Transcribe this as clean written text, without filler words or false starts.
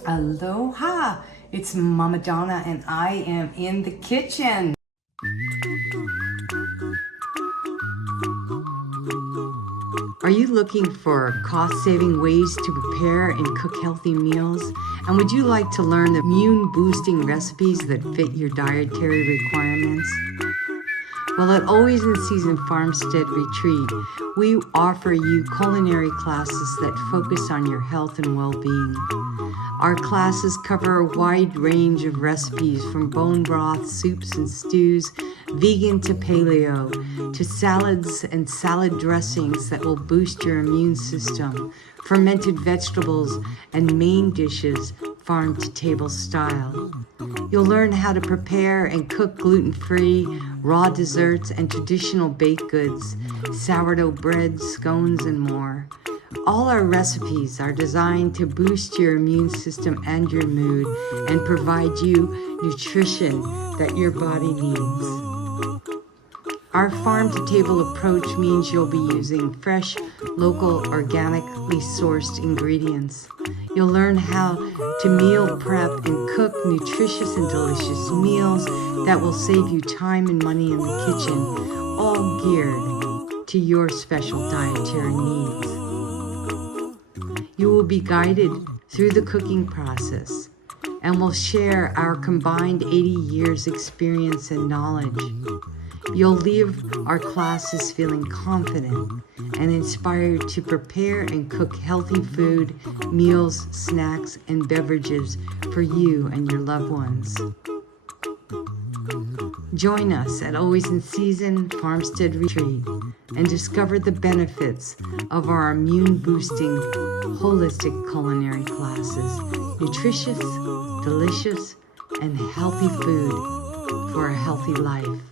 Aloha! It's Mama Donna and I am in the kitchen. Are you looking for cost-saving ways to prepare and cook healthy meals? And would you like to learn the immune-boosting recipes that fit your dietary requirements? Well, at Always in Season Farmstead Retreat, we offer you culinary classes that focus on your health and well-being. Our classes cover a wide range of recipes from bone broth, soups and stews, vegan to paleo, to salads and salad dressings that will boost your immune system, fermented vegetables, and main dishes farm to table style. You'll learn how to prepare and cook gluten-free, raw desserts and traditional baked goods, sourdough bread, scones, and more. All our recipes are designed to boost your immune system and your mood and provide you nutrition that your body needs. Our farm-to-table approach means you'll be using fresh, local, organically sourced ingredients. You'll learn how to meal prep and cook nutritious and delicious meals that will save you time and money in the kitchen, all geared to your special dietary needs. You will be guided through the cooking process and will share our combined 80 years experience and knowledge. You'll leave our classes feeling confident and inspired to prepare and cook healthy food, meals, snacks, and beverages for you and your loved ones. Join us at Always in Season Farmstead Retreat and discover the benefits of our immune-boosting, holistic culinary classes. Nutritious, delicious, and healthy food for a healthy life.